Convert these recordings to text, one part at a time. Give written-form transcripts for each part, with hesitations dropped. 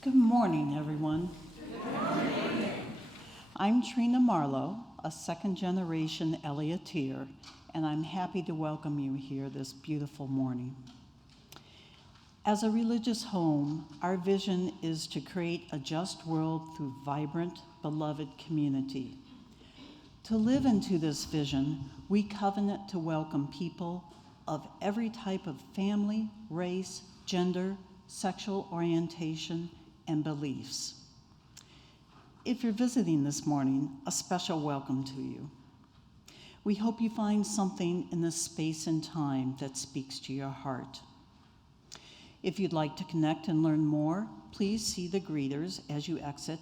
Good morning, everyone. I'm Trina Marlowe, a second-generation Elioteer, and I'm happy to welcome you here this beautiful morning. As a religious home, our vision is to create a just world through vibrant, beloved community. To live into this vision, we covenant to welcome people of every type of family, race, gender, sexual orientation, and beliefs. If you're visiting this morning, a special welcome to you. We hope you find something in this space and time that speaks to your heart. If you'd like to connect and learn more, please see the greeters as you exit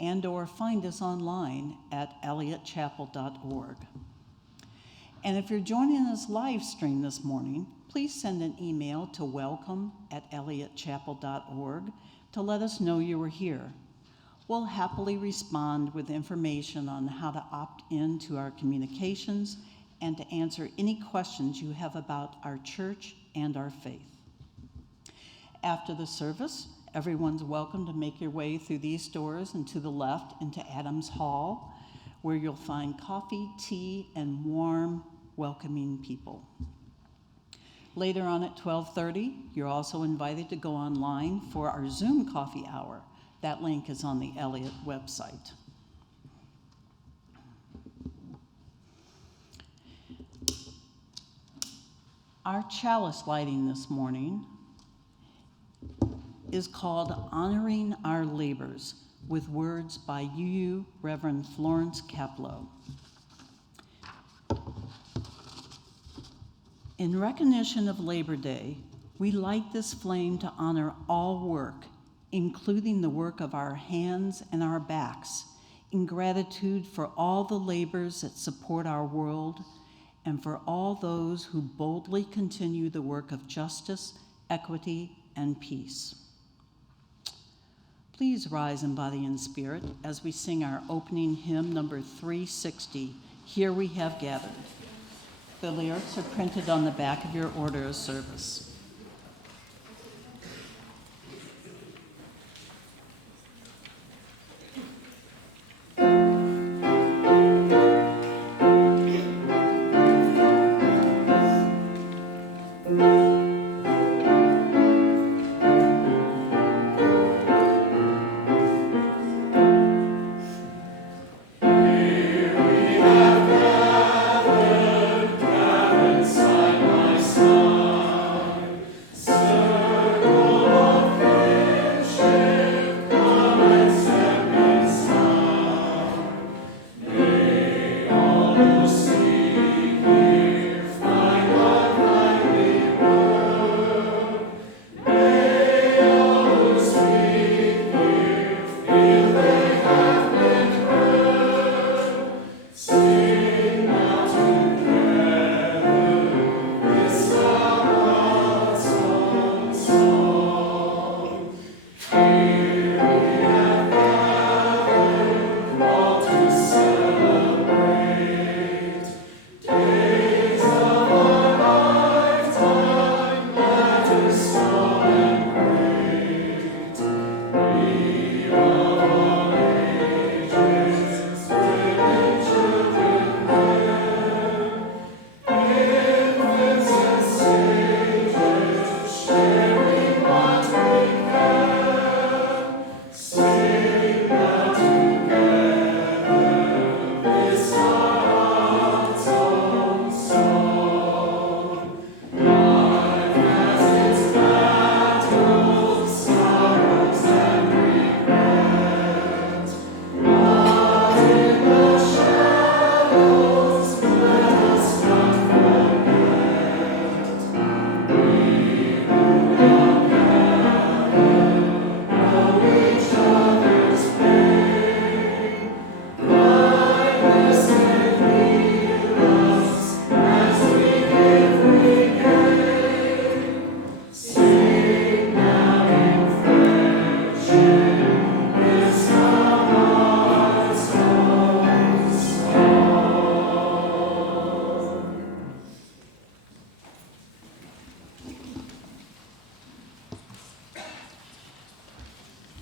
and/or find us online at eliotchapel.org. And if you're joining us live stream this morning, please send an email to welcome@eliotchapel.org to let us know you were here. We'll happily respond with information on how to opt into our communications and to answer any questions you have about our church and our faith. After the service, everyone's welcome to make your way through these doors and to the left into Adams Hall, where you'll find coffee, tea, and warm, welcoming people. Later on at 12:30, you're also invited to go online for our Zoom coffee hour That link is on the Eliot website. Our chalice lighting this morning is called Honoring Our Labors, with words by UU Reverend Florence Kaplow. In recognition of Labor Day, we light this flame to honor all work, including the work of our hands and our backs, in gratitude for all the labors that support our world and for all those who boldly continue the work of justice, equity, and peace. Please rise in body and spirit as we sing our opening hymn, number 360, Here We Have Gathered. The lyrics are printed on the back of your order of service.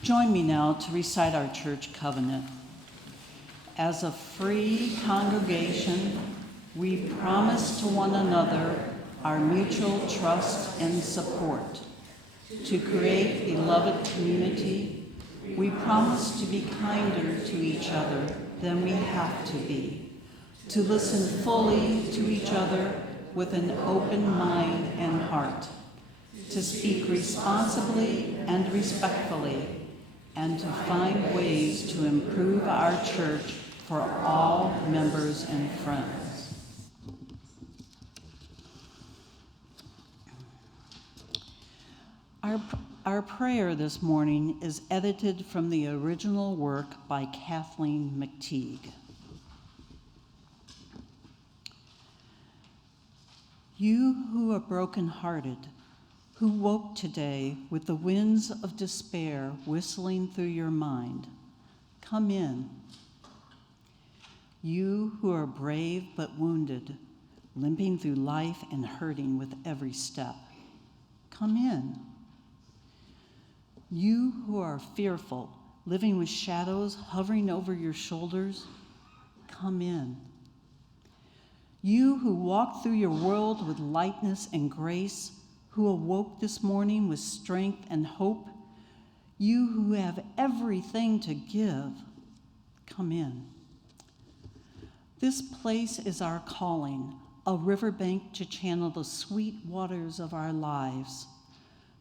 Join me now to recite our church covenant. As a free congregation, we promise to one another our mutual trust and support. To create a beloved community, we promise to be kinder to each other than we have to be, to listen fully to each other with an open mind and heart, to speak responsibly and respectfully, and to find ways to improve our church for all members and friends. Our prayer this morning is edited from the original work by Kathleen McTeague. You who are brokenhearted, who woke today with the winds of despair whistling through your mind, come in. You who are brave but wounded, limping through life and hurting with every step, come in. You who are fearful, living with shadows hovering over your shoulders, come in. You who walk through your world with lightness and grace, who awoke this morning with strength and hope, You who have everything to give, come in. This place is our calling, a riverbank to channel the sweet waters of our lives,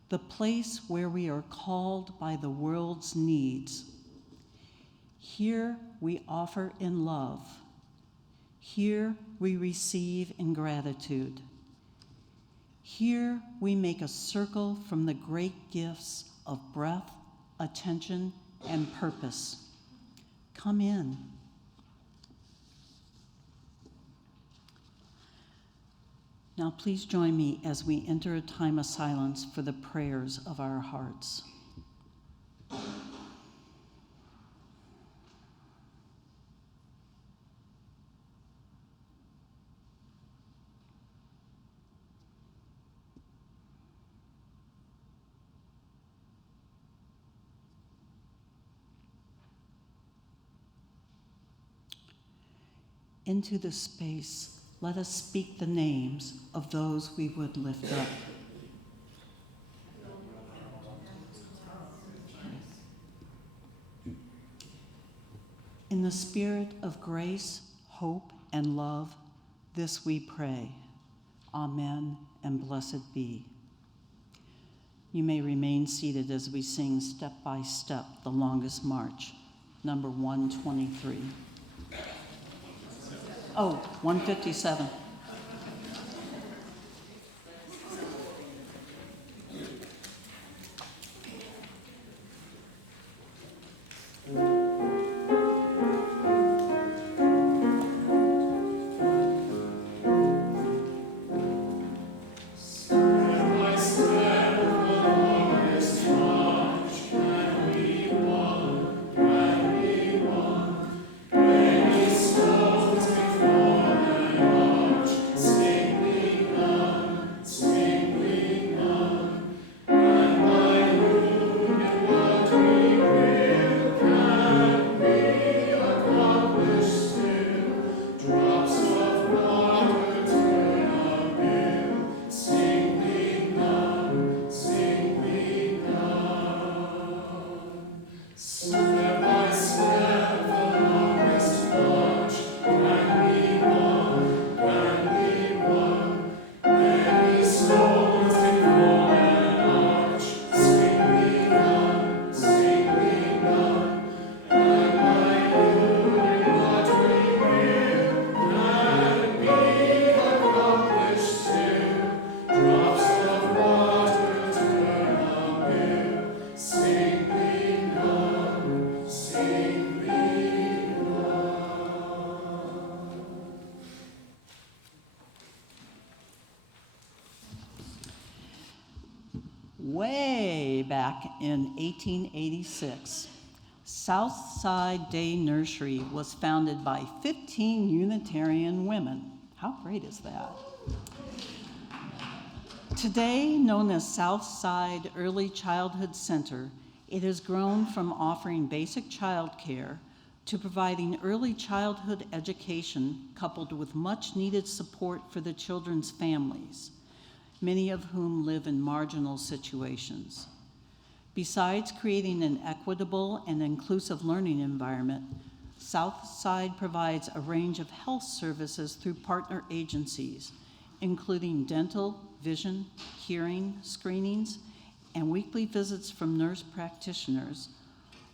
the place where we are called by the world's needs. Here we offer in love. Here we receive in gratitude. Here we make a circle from the great gifts of breath, attention, and purpose. Come in. Now please join me as we enter a time of silence for the prayers of our hearts. Into the space, let us speak the names of those we would lift up. In the spirit of grace, hope, and love, this we pray. Amen, and blessed be. You may remain seated as we sing Step by Step, the Longest March, number 123. Oh, 157. Way back in 1886, Southside Day Nursery was founded by 15 Unitarian women. How great is that? Today, known as Southside Early Childhood Center, it has grown from offering basic child care to providing early childhood education coupled with much needed support for the children's families, many of whom live in marginal situations. Besides creating an equitable and inclusive learning environment, Southside provides a range of health services through partner agencies, including dental, vision, hearing screenings, and weekly visits from nurse practitioners,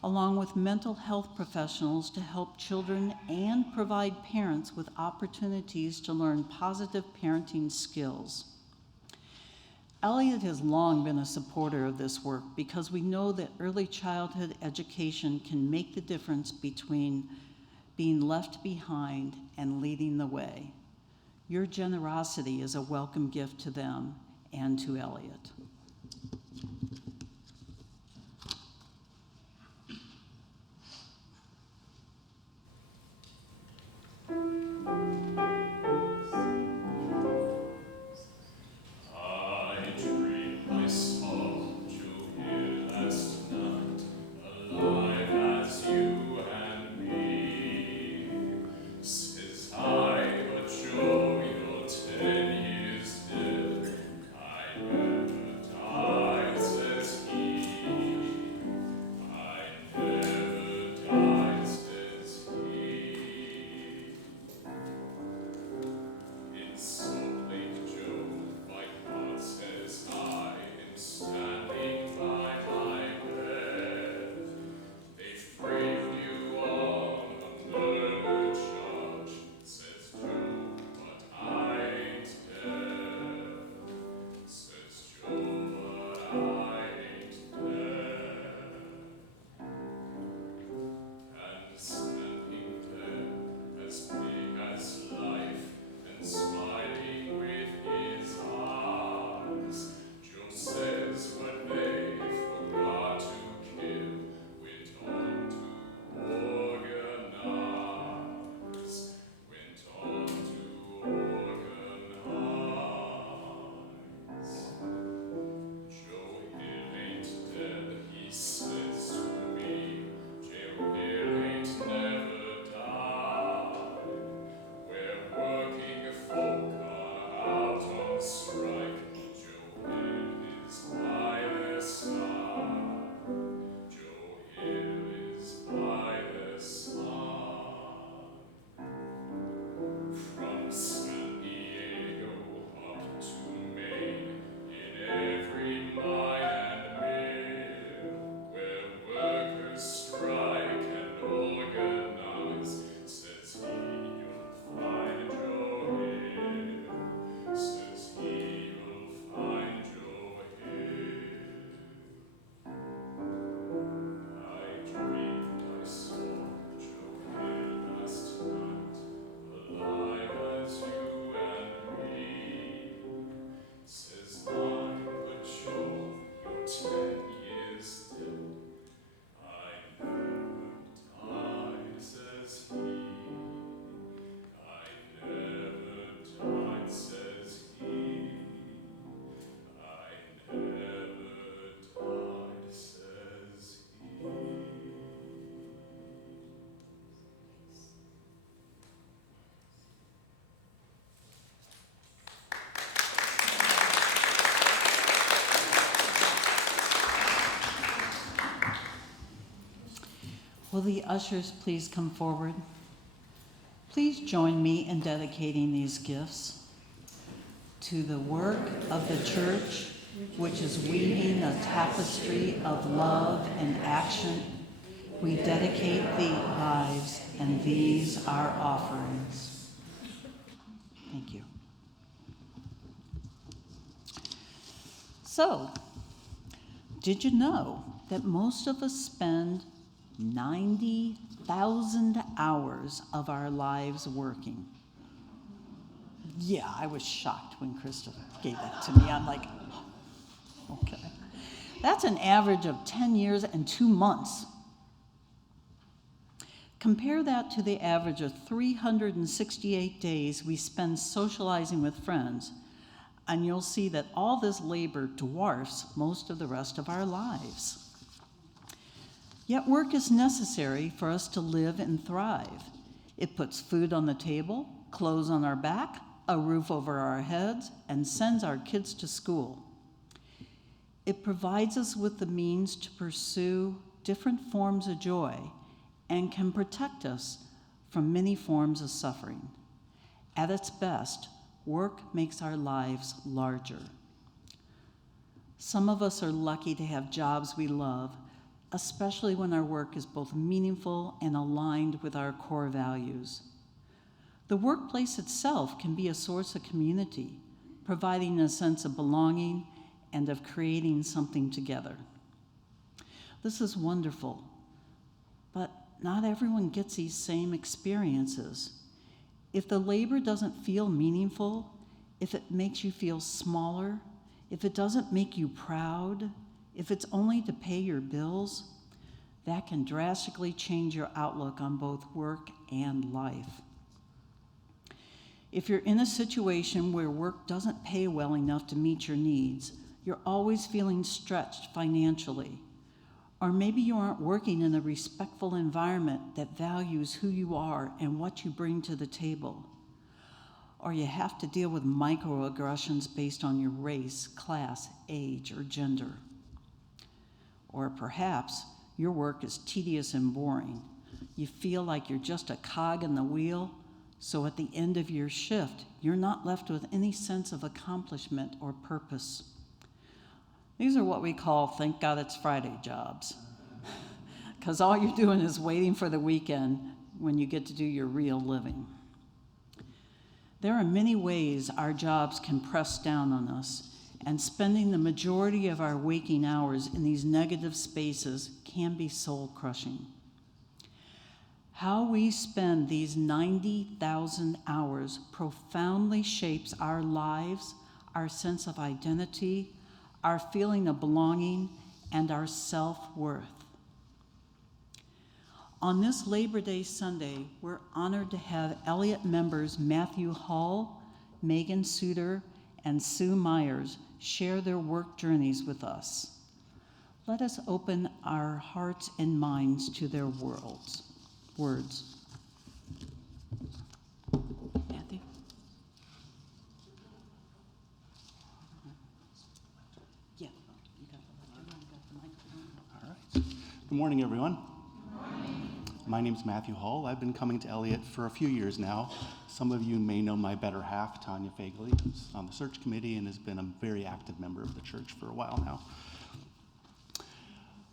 along with mental health professionals to help children and provide parents with opportunities to learn positive parenting skills. Eliot has long been a supporter of this work because we know that early childhood education can make the difference between being left behind and leading the way. Your generosity is a welcome gift to them and to Eliot. Will the ushers please come forward? Please join me in dedicating these gifts to the work of the church, which is weaving a tapestry of love and action. We dedicate thee lives, and these our offerings. Thank you. So, did you know that most of us spend 90,000 hours of our lives working? Yeah, I was shocked when Krista gave that to me. I'm like, okay. That's an average of 10 years and 2 months. Compare that to the average of 368 days we spend socializing with friends, and you'll see that all this labor dwarfs most of the rest of our lives. Yet work is necessary for us to live and thrive. It puts food on the table, clothes on our back, a roof over our heads, and sends our kids to school. It provides us with the means to pursue different forms of joy and can protect us from many forms of suffering. At its best, work makes our lives larger. Some of us are lucky to have jobs we love, especially when our work is both meaningful and aligned with our core values. The workplace itself can be a source of community, providing a sense of belonging and of creating something together. This is wonderful, but not everyone gets these same experiences. If the labor doesn't feel meaningful, if it makes you feel smaller, if it doesn't make you proud, if it's only to pay your bills, that can drastically change your outlook on both work and life. If you're in a situation where work doesn't pay well enough to meet your needs, you're always feeling stretched financially. Or maybe you aren't working in a respectful environment that values who you are and what you bring to the table. Or you have to deal with microaggressions based on your race, class, age, or gender. Or perhaps your work is tedious and boring. You feel like you're just a cog in the wheel, so at the end of your shift, you're not left with any sense of accomplishment or purpose. These are what we call thank God it's Friday jobs, because all you're doing is waiting for the weekend when you get to do your real living. There are many ways our jobs can press down on us, and spending the majority of our waking hours in these negative spaces can be soul-crushing. How we spend these 90,000 hours profoundly shapes our lives, our sense of identity, our feeling of belonging, and our self-worth. On this Labor Day Sunday, we're honored to have Eliot members Matthew Hall, Megan Suter, and Sue Myers share their work journeys with us. Let us open our hearts and minds to their words. Matthew? Yeah. You got the microphone. All right. Good morning, everyone. My name's Matthew Hull. I've been coming to Eliot for a few years now. Some of you may know my better half, Tanya Fagley, who's on the search committee and has been a very active member of the church for a while now.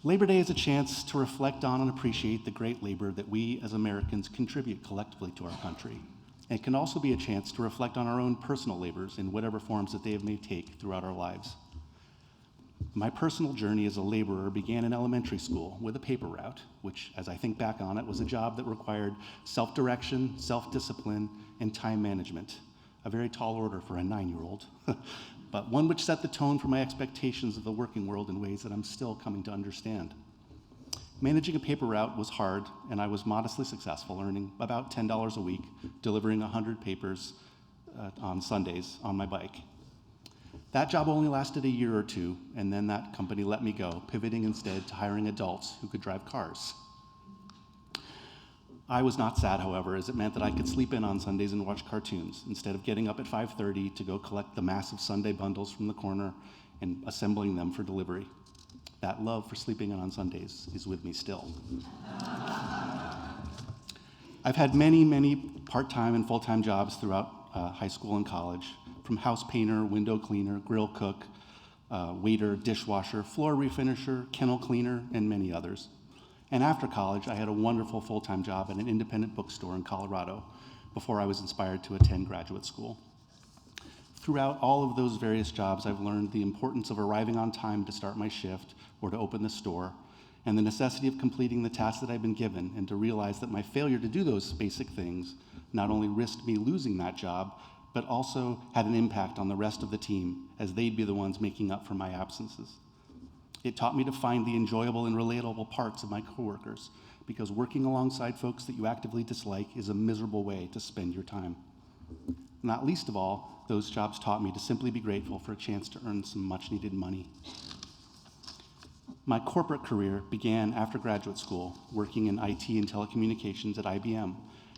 Labor Day is a chance to reflect on and appreciate the great labor that we as Americans contribute collectively to our country. And it can also be a chance to reflect on our own personal labors in whatever forms that they may take throughout our lives. My personal journey as a laborer began in elementary school with a paper route, which, as I think back on it, was a job that required self-direction, self-discipline, and time management. A very tall order for a 9-year-old, but one which set the tone for my expectations of the working world in ways that I'm still coming to understand. Managing a paper route was hard, and I was modestly successful, earning about $10 a week, delivering 100 papers on Sundays on my bike. That job only lasted a year or two, and then that company let me go, pivoting instead to hiring adults who could drive cars. I was not sad, however, as it meant that I could sleep in on Sundays and watch cartoons, instead of getting up at 5:30 to go collect the massive Sunday bundles from the corner and assembling them for delivery. that love for sleeping in on Sundays is with me still. I've had many part-time and full-time jobs throughout high school and college, from house painter, window cleaner, grill cook, waiter, dishwasher, floor refinisher, kennel cleaner, and many others. And after college, I had a wonderful full-time job at an independent bookstore in Colorado before I was inspired to attend graduate school. Throughout all of those various jobs, I've learned the importance of arriving on time to start my shift or to open the store, and the necessity of completing the tasks that I've been given, and to realize that my failure to do those basic things not only risked me losing that job, but also had an impact on the rest of the team, as they'd be the ones making up for my absences. It taught me to find the enjoyable and relatable parts of my coworkers, because working alongside folks that you actively dislike is a miserable way to spend your time. Not least of all, those jobs taught me to simply be grateful for a chance to earn some much-needed money. My corporate career began after graduate school, working in IT and telecommunications at IBM,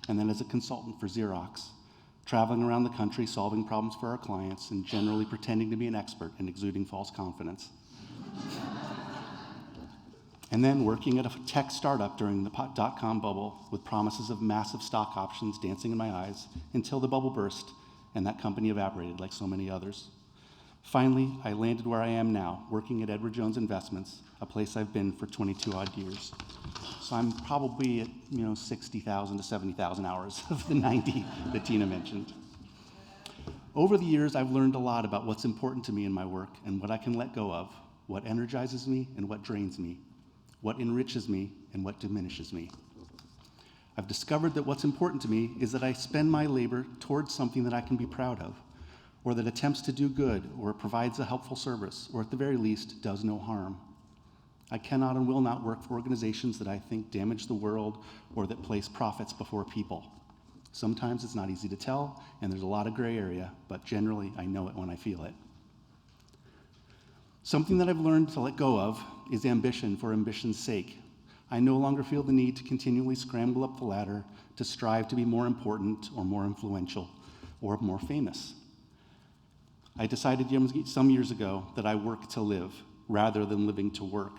and then as a consultant for Xerox, traveling around the country solving problems for our clients and generally pretending to be an expert and exuding false confidence. And then working at a tech startup during the dot-com bubble with promises of massive stock options dancing in my eyes until the bubble burst and that company evaporated like so many others. Finally, I landed where I am now, working at Edward Jones Investments, a place I've been for 22 odd years. So I'm probably at 60,000 to 70,000 hours of the 90 that Tina mentioned. Over the years, I've learned a lot about what's important to me in my work and what I can let go of, what energizes me and what drains me, what enriches me and what diminishes me. I've discovered that what's important to me is that I spend my labor towards something that I can be proud of, or that attempts to do good, or provides a helpful service, or at the very least, does no harm. I cannot and will not work for organizations that I think damage the world or that place profits before people. Sometimes it's not easy to tell, and there's a lot of gray area, but generally I know it when I feel it. Something that I've learned to let go of is ambition for ambition's sake. I no longer feel the need to continually scramble up the ladder to strive to be more important or more influential or more famous. I decided some years ago that I work to live rather than living to work.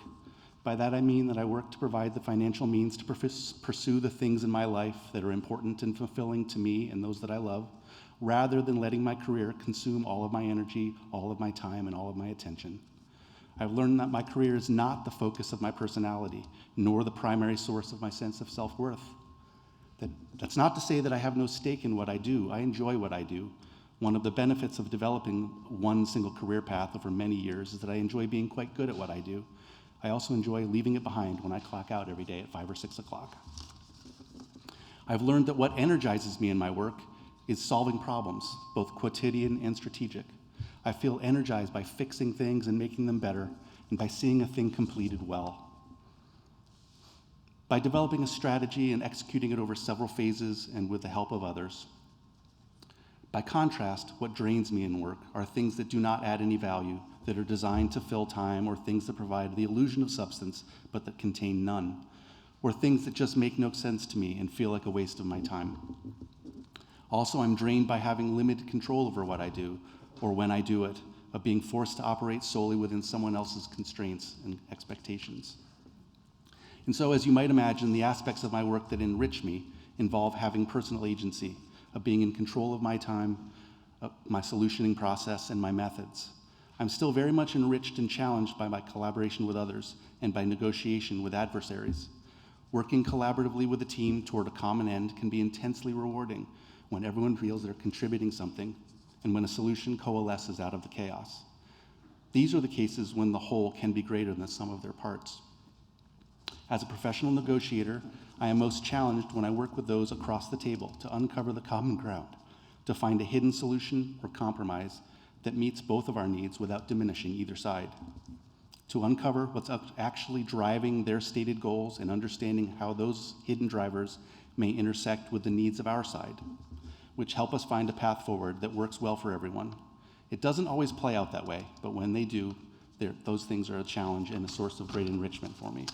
By that I mean that I work to provide the financial means to pursue the things in my life that are important and fulfilling to me and those that I love, rather than letting my career consume all of my energy, all of my time, and all of my attention. I've learned that my career is not the focus of my personality, nor the primary source of my sense of self-worth. That's not to say that I have no stake in what I do. I enjoy what I do. One of the benefits of developing one single career path over many years is that I enjoy being quite good at what I do. I also enjoy leaving it behind when I clock out every day at 5 or 6 o'clock. I've learned that what energizes me in my work is solving problems, both quotidian and strategic. I feel energized by fixing things and making them better, and by seeing a thing completed well. By developing a strategy and executing it over several phases and with the help of others. By contrast, what drains me in work are things that do not add any value, that are designed to fill time, or things that provide the illusion of substance, but that contain none, or things that just make no sense to me and feel like a waste of my time. Also, I'm drained by having limited control over what I do, or when I do it, of being forced to operate solely within someone else's constraints and expectations. And so, as you might imagine, the aspects of my work that enrich me involve having personal agency, of being in control of my time, my solutioning process, and my methods. I'm still very much enriched and challenged by my collaboration with others and by negotiation with adversaries. Working collaboratively with a team toward a common end can be intensely rewarding when everyone feels they're contributing something and when a solution coalesces out of the chaos. These are the cases when the whole can be greater than the sum of their parts. As a professional negotiator, I am most challenged when I work with those across the table to uncover the common ground, to find a hidden solution or compromise that meets both of our needs without diminishing either side, to uncover what's actually driving their stated goals and understanding how those hidden drivers may intersect with the needs of our side, which help us find a path forward that works well for everyone. It doesn't always play out that way, but when they do, those things are a challenge and a source of great enrichment for me.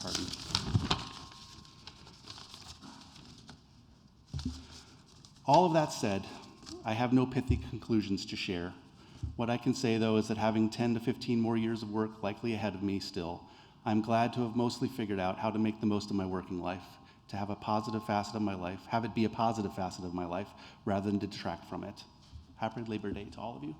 Pardon. All of that said, I have no pithy conclusions to share. What I can say, though, is that having 10 to 15 more years of work likely ahead of me still, I'm glad to have mostly figured out how to make the most of my working life, to have a positive facet of my life, have it be a positive facet of my life, rather than to detract from it. Happy Labor Day to all of you.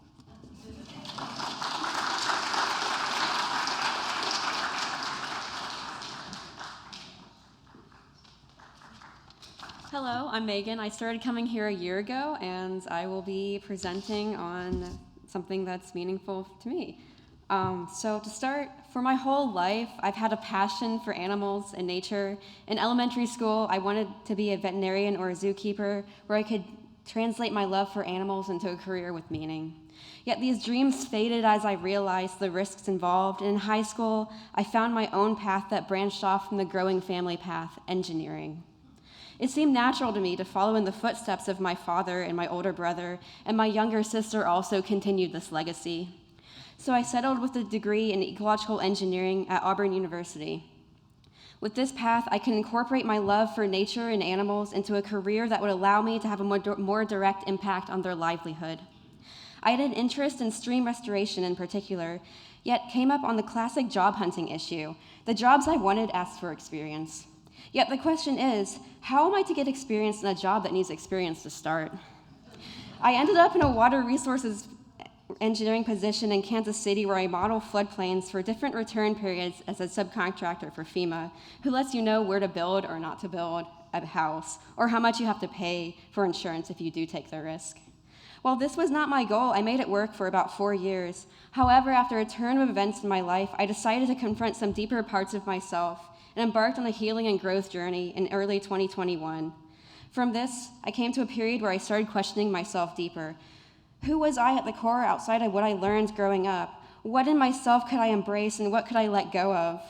Hello, I'm Megan. I started coming here a year ago, and I will be presenting on something that's meaningful to me. So to start, for my whole life, I've had a passion for animals and nature. In elementary school, I wanted to be a veterinarian or a zookeeper where I could translate my love for animals into a career with meaning. Yet these dreams faded as I realized the risks involved, and in high school, I found my own path that branched off from the growing family path, engineering. It seemed natural to me to follow in the footsteps of my father and my older brother, and my younger sister also continued this legacy. So I settled with a degree in ecological engineering at Auburn University. With this path, I can incorporate my love for nature and animals into a career that would allow me to have a more direct impact on their livelihood. I had an interest in stream restoration in particular, yet came up on the classic job hunting issue. The jobs I wanted asked for experience. Yet the question is, how am I to get experience in a job that needs experience to start? I ended up in a water resources engineering position in Kansas City where I model floodplains for different return periods as a subcontractor for FEMA, who lets you know where to build or not to build a house, or how much you have to pay for insurance if you do take the risk. While this was not my goal, I made it work for about 4 years. However, after a turn of events in my life, I decided to confront some deeper parts of myself and embarked on a healing and growth journey in early 2021. From this, I came to a period where I started questioning myself deeper. Who was I at the core outside of what I learned growing up? What in myself could I embrace and what could I let go of?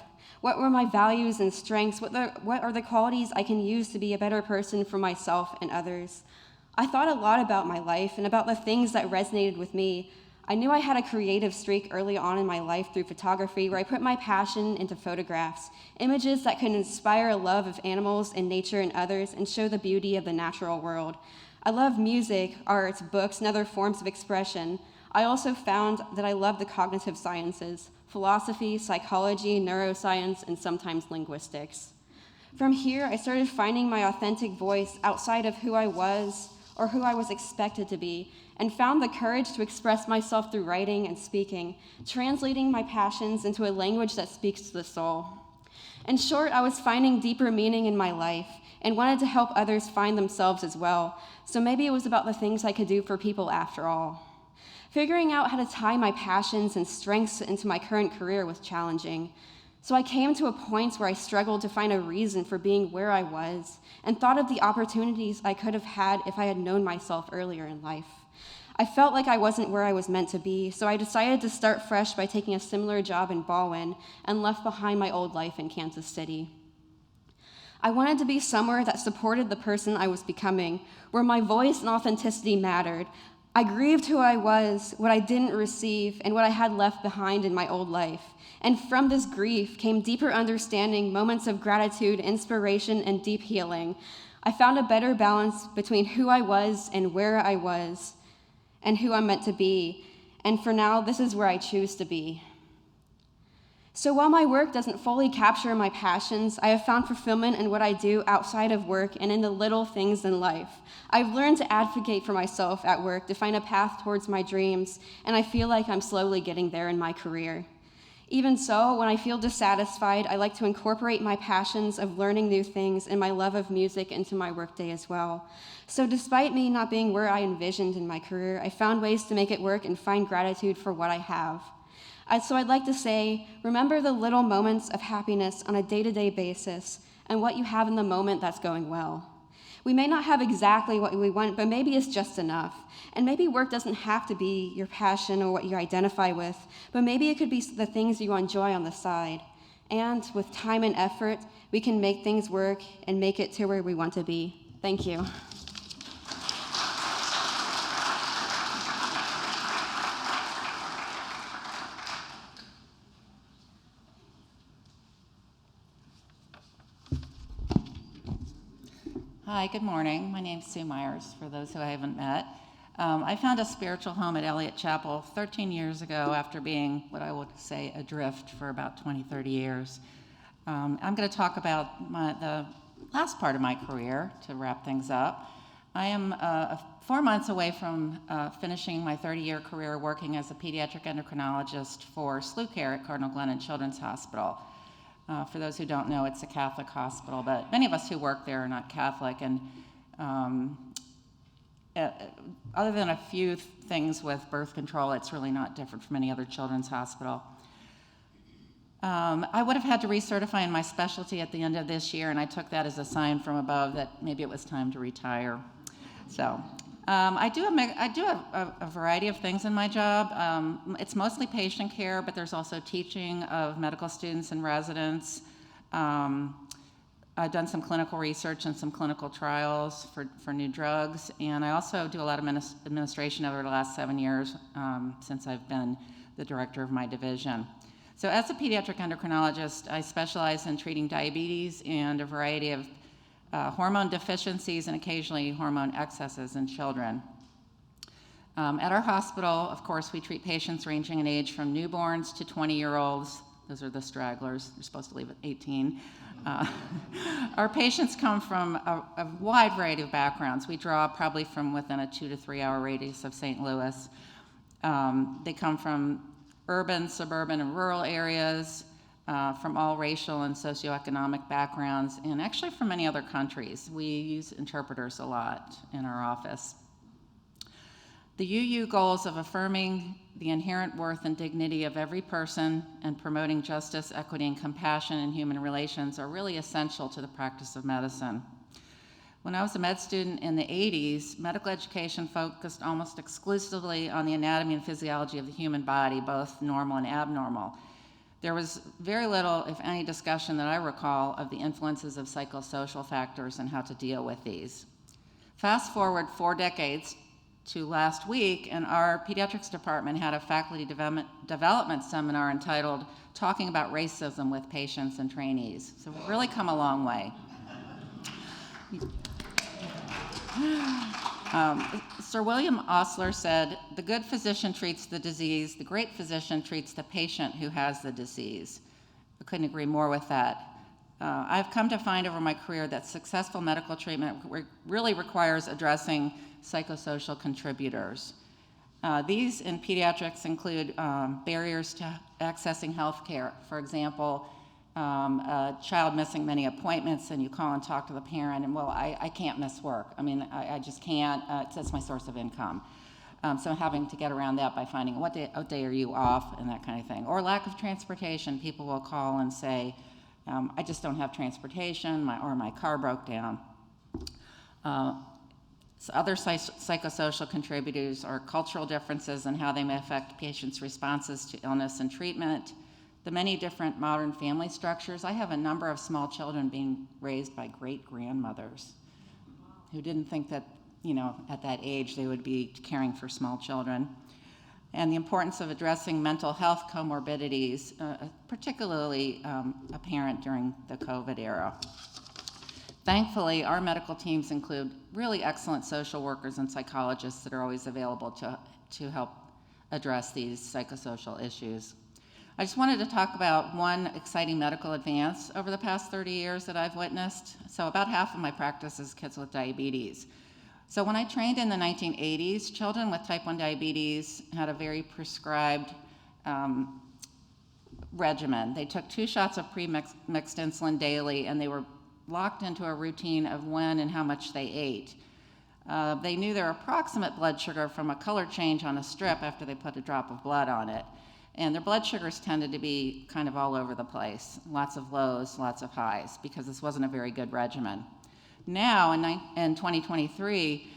What were my values and strengths? What are the qualities I can use to be a better person for myself and others? I thought a lot about my life and about the things that resonated with me. I knew I had a creative streak early on in my life through photography, where I put my passion into photographs, images that could inspire a love of animals and nature and others and show the beauty of the natural world. I love music, art, books, and other forms of expression. I also found that I love the cognitive sciences, philosophy, psychology, neuroscience, and sometimes linguistics. From here, I started finding my authentic voice outside of who I was or who I was expected to be, and found the courage to express myself through writing and speaking, translating my passions into a language that speaks to the soul. In short, I was finding deeper meaning in my life and wanted to help others find themselves as well, so maybe it was about the things I could do for people after all. Figuring out how to tie my passions and strengths into my current career was challenging. So I came to a point where I struggled to find a reason for being where I was and thought of the opportunities I could have had if I had known myself earlier in life. I felt like I wasn't where I was meant to be, so I decided to start fresh by taking a similar job in Baldwin and left behind my old life in Kansas City. I wanted to be somewhere that supported the person I was becoming, where my voice and authenticity mattered. I grieved who I was, what I didn't receive, and what I had left behind in my old life. And from this grief came deeper understanding, moments of gratitude, inspiration, and deep healing. I found a better balance between who I was and where I was, and who I'm meant to be. And for now, this is where I choose to be. So while my work doesn't fully capture my passions, I have found fulfillment in what I do outside of work and in the little things in life. I've learned to advocate for myself at work, to find a path towards my dreams, and I feel like I'm slowly getting there in my career. Even so, when I feel dissatisfied, I like to incorporate my passions of learning new things and my love of music into my workday as well. So despite me not being where I envisioned in my career, I found ways to make it work and find gratitude for what I have. So I'd like to say, remember the little moments of happiness on a day-to-day basis and what you have in the moment that's going well. We may not have exactly what we want, but maybe it's just enough. And maybe work doesn't have to be your passion or what you identify with, but maybe it could be the things you enjoy on the side. And with time and effort, we can make things work and make it to where we want to be. Thank you. Hi, good morning. My name's Sue Myers, for those who I haven't met. I found a spiritual home at Eliot Chapel 13 years ago after being what I would say adrift for about 20, 30 years. I'm going to talk about the last part of my career to wrap things up. I am 4 months away from finishing my 30-year career working as a pediatric endocrinologist for SLU care at Cardinal Glennon Children's Hospital. For those who don't know, it's a Catholic hospital, but many of us who work there are not Catholic, and other than a few things with birth control, it's really not different from any other children's hospital. I would have had to recertify in my specialty at the end of this year, and I took that as a sign from above that maybe it was time to retire. So I do a variety of things in my job. It's mostly patient care, but there's also teaching of medical students and residents. I've done some clinical research and some clinical trials for new drugs, and I also do a lot of administration over the last 7 years since I've been the director of my division. So as a pediatric endocrinologist, I specialize in treating diabetes and a variety of hormone deficiencies and occasionally hormone excesses in children. At our hospital, of course, we treat patients ranging in age from newborns to 20-year-olds. Those are the stragglers. They're supposed to leave at 18. Our patients come from a wide variety of backgrounds. We draw probably from within a 2 to 3 hour radius of St. Louis. They come from urban, suburban, and rural areas, from all racial and socioeconomic backgrounds, and actually from many other countries. We use interpreters a lot in our office. The UU goals of affirming the inherent worth and dignity of every person and promoting justice, equity, and compassion in human relations are really essential to the practice of medicine. When I was a med student in the 80s, medical education focused almost exclusively on the anatomy and physiology of the human body, both normal and abnormal. There was very little, if any, discussion that I recall of the influences of psychosocial factors and how to deal with these. Fast forward 4 decades to last week, and our pediatrics department had a faculty development seminar entitled Talking About Racism with Patients and Trainees. So we've really come a long way. Sir William Osler said, "The good physician treats the disease, the great physician treats the patient who has the disease." I couldn't agree more with that. I've come to find over my career that successful medical treatment really requires addressing psychosocial contributors. These in pediatrics include barriers to accessing health care. For example, a child missing many appointments and you call and talk to the parent and, well, I can't miss work. I mean, I just can't, it's my source of income. So having to get around that by finding what day are you off and that kind of thing. Or lack of transportation. People will call and say, I just don't have transportation, or my car broke down. So other psychosocial contributors are cultural differences in how they may affect patients' responses to illness and treatment, the many different modern family structures. I have a number of small children being raised by great-grandmothers who didn't think that, at that age they would be caring for small children. And the importance of addressing mental health comorbidities, particularly apparent during the COVID era. Thankfully, our medical teams include really excellent social workers and psychologists that are always available to help address these psychosocial issues. I just wanted to talk about one exciting medical advance over the past 30 years that I've witnessed. So about half of my practice is kids with diabetes. So when I trained in the 1980s, children with type 1 diabetes had a very prescribed regimen. They took 2 shots of pre-mixed insulin daily, and they were locked into a routine of when and how much they ate. They knew their approximate blood sugar from a color change on a strip after they put a drop of blood on it. And their blood sugars tended to be kind of all over the place. Lots of lows, lots of highs, because this wasn't a very good regimen. Now, in 2023,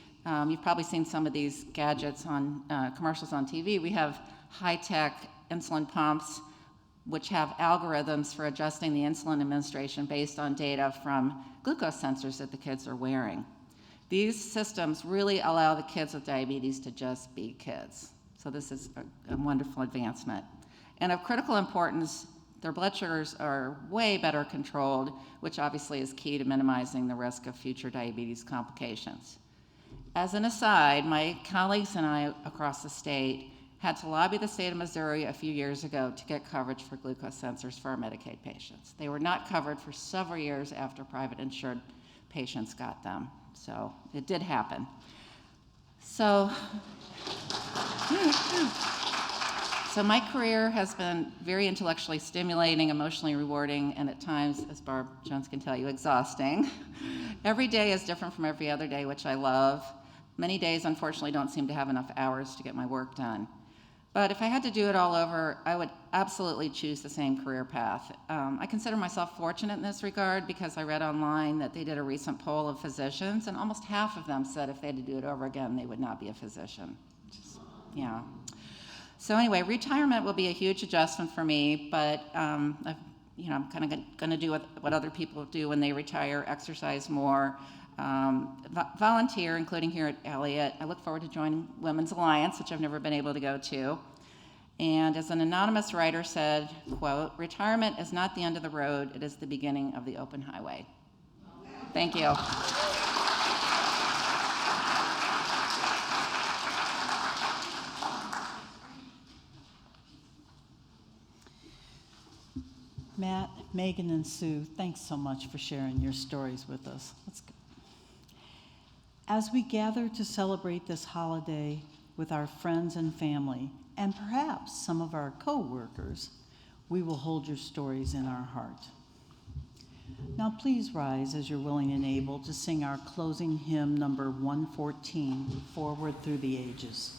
you've probably seen some of these gadgets on commercials on TV. We have high-tech insulin pumps, which have algorithms for adjusting the insulin administration based on data from glucose sensors that the kids are wearing. These systems really allow the kids with diabetes to just be kids. So this is a wonderful advancement. And of critical importance, their blood sugars are way better controlled, which obviously is key to minimizing the risk of future diabetes complications. As an aside, my colleagues and I across the state had to lobby the state of Missouri a few years ago to get coverage for glucose sensors for our Medicaid patients. They were not covered for several years after private insured patients got them. So it did happen. So my career has been very intellectually stimulating, emotionally rewarding, and at times, as Barb Jones can tell you, exhausting. Every day is different from every other day, which I love. Many days, unfortunately, don't seem to have enough hours to get my work done. But if I had to do it all over, I would absolutely choose the same career path. I consider myself fortunate in this regard because I read online that they did a recent poll of physicians, and almost half of them said if they had to do it over again, they would not be a physician. Yeah. So anyway, retirement will be a huge adjustment for me, but I'm kind of going to do what other people do when they retire, exercise more, volunteer, including here at Eliot. I look forward to joining Women's Alliance, which I've never been able to go to. And as an anonymous writer said, quote, "Retirement is not the end of the road, it is the beginning of the open highway." Thank you. Matt, Megan, and Sue, thanks so much for sharing your stories with us. Let's go. As we gather to celebrate this holiday with our friends and family, and perhaps some of our co-workers, we will hold your stories in our heart. Now please rise as you're willing and able to sing our closing hymn number 114, Forward Through the Ages.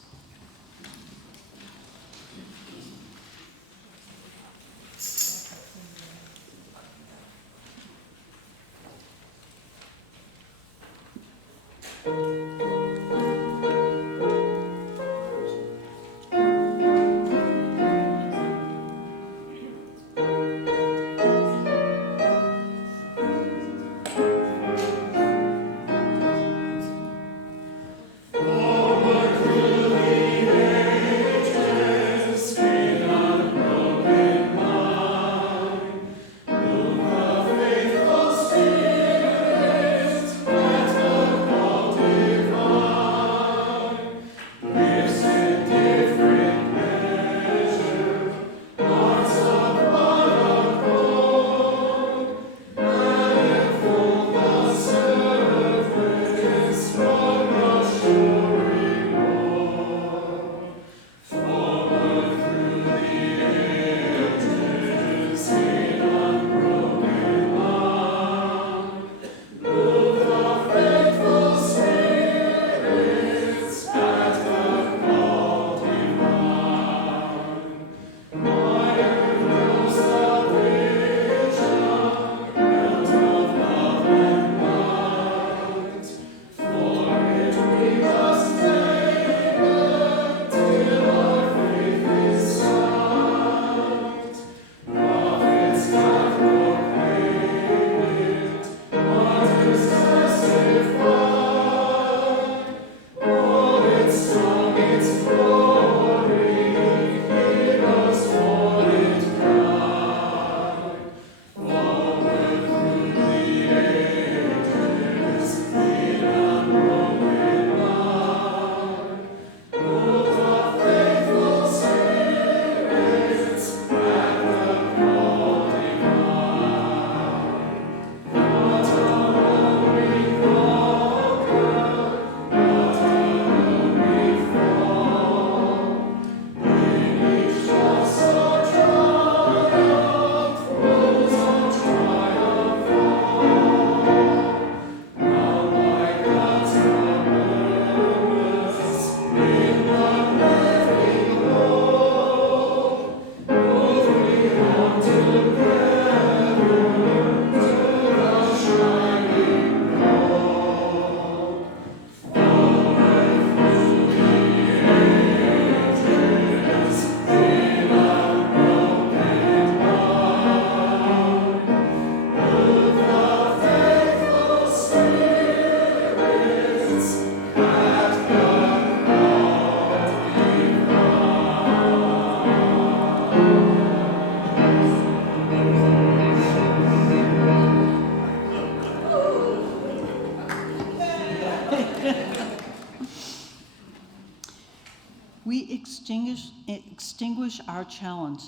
our challenge.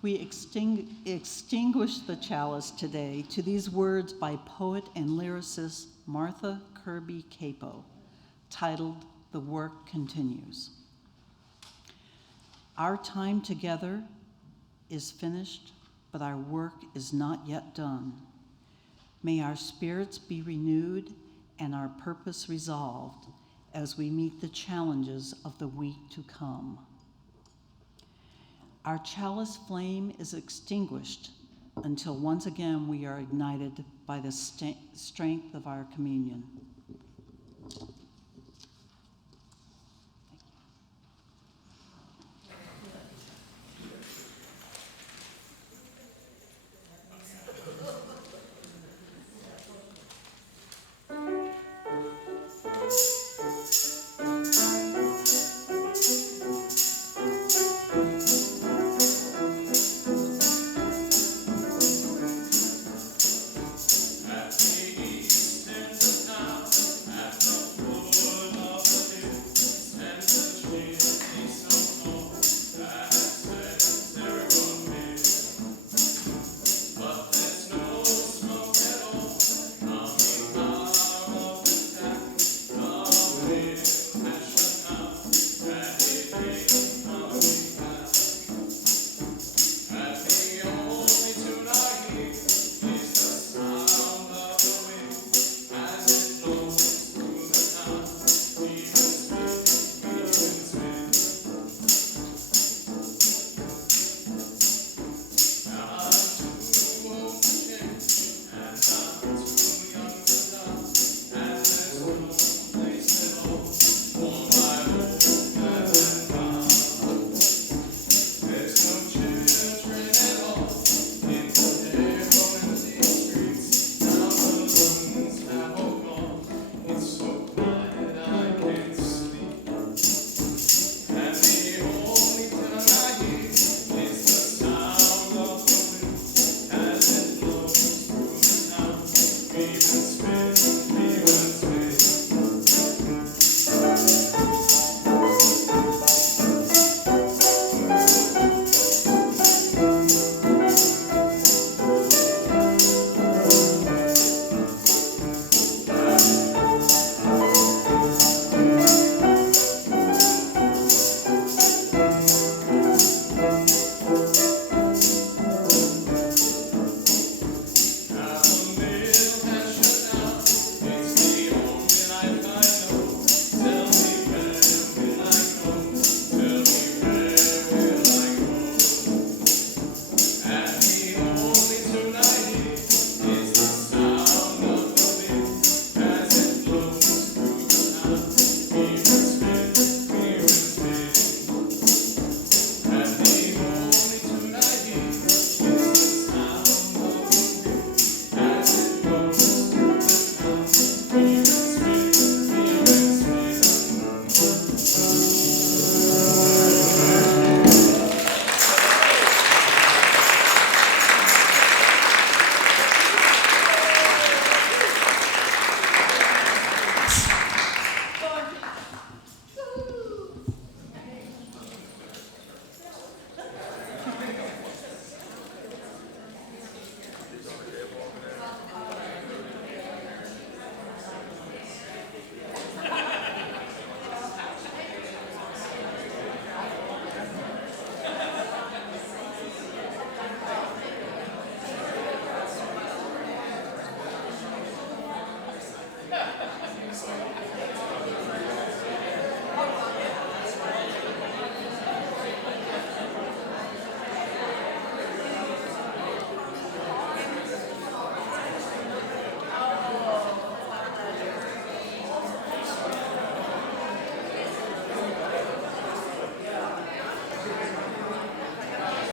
We extinguish the chalice today to these words by poet and lyricist Martha Kirby Capo, titled "The Work Continues." Our time together is finished, but our work is not yet done. May our spirits be renewed and our purpose resolved as we meet the challenges of the week to come. Our chalice flame is extinguished until once again we are ignited by the strength of our communion.